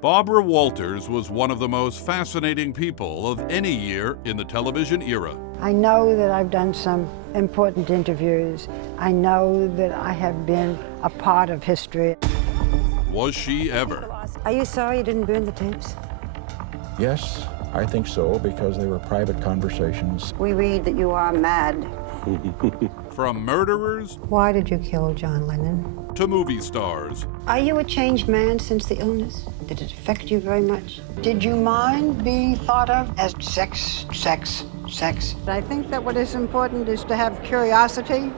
Barbara Walters was one of the most fascinating people of any year in the television era. I know that I've done some important interviews. I know that I have been a part of history. Was she ever? Are you sorry you didn't burn the tapes? Yes, I think so, because they were private conversations. We read that you are mad. From murderers Why did you kill John Lennon? to movie stars. Are you a changed man since the illness? Did it affect you very much? Did you mind being thought of as sex? I think that what is important is to have curiosity,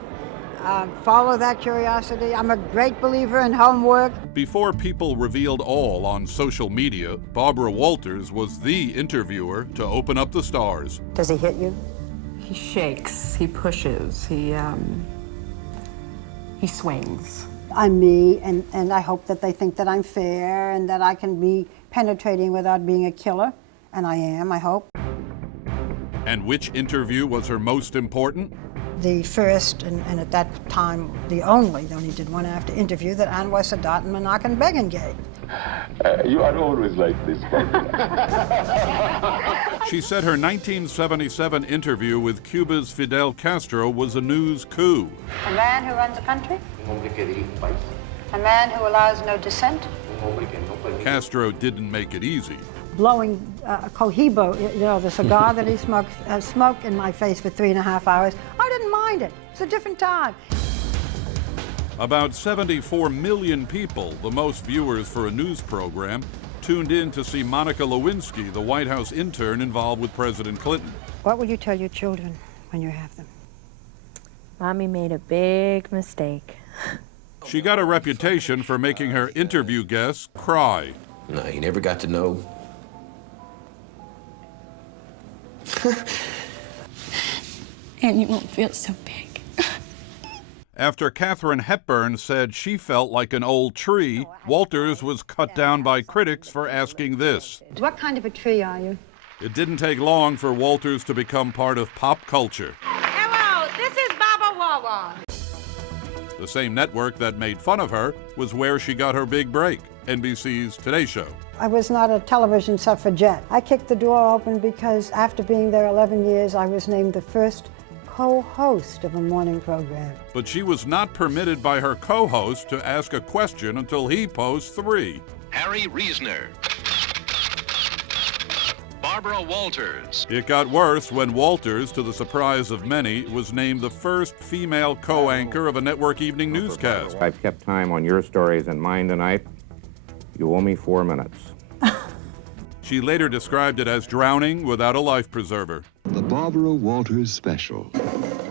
follow that curiosity. I'm a great believer in homework. Before people revealed all on social media, Barbara Walters was the interviewer to open up the stars. Does he hit you? He shakes, he pushes, he swings. I'm me, and I hope that they think that I'm fair and that I can be penetrating without being a killer. And I am, I hope. And which interview was her most important? The first, and at that time, the only, they only did one after interview, that Anwar Sadat and Menachem Begin gave. You are always like this, She said her 1977 interview with Cuba's Fidel Castro was a news coup. A man who runs a country? A man who allows no dissent? Castro didn't make it easy. Blowing Cohiba, you know, the cigar that he smoked, smoke in my face for 3.5 hours. I didn't mind it. It's a different time. About 74 million people, the most viewers for a news program, tuned in to see Monica Lewinsky, the White House intern involved with President Clinton. What will you tell your children when you have them? Mommy made a big mistake. She got a reputation for making her interview guests cry. No, you never got to know. And you won't feel so big. After Katharine Hepburn said she felt like an old tree, Walters was cut down by critics for asking this. What kind of a tree are you? It didn't take long for Walters to become part of pop culture. Hello, this is Baba Wawa. The same network that made fun of her was where she got her big break, NBC's Today Show. I was not a television suffragette. I kicked the door open because after being there 11 years, I was named the first co-host of a morning program. But she was not permitted by her co-host to ask a question until he posed 3. Harry Reasoner. Barbara Walters. It got worse when Walters, to the surprise of many, was named the first female co-anchor of a network evening newscast. I've kept time on your stories and mine tonight. You owe me 4 minutes. She later described it as drowning without a life preserver. The Barbara Walters Special.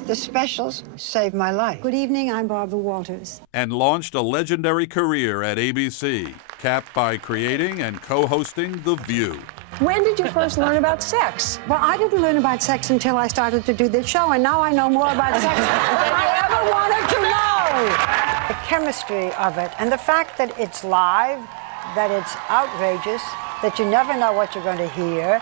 The specials saved my life. Good evening, I'm Barbara Walters. And launched a legendary career at ABC, capped by creating and co-hosting The View. When did you first learn about sex? Well, I didn't learn about sex until I started to do this show, and now I know more about sex than I ever wanted to know. The chemistry of it, and the fact that it's live, that it's outrageous, that you never know what you're going to hear.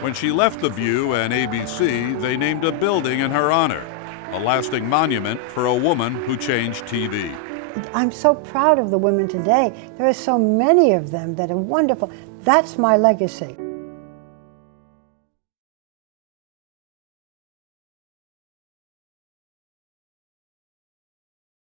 When she left The View and ABC, they named a building in her honor, a lasting monument for a woman who changed TV. I'm so proud of the women today. There are so many of them that are wonderful. That's my legacy.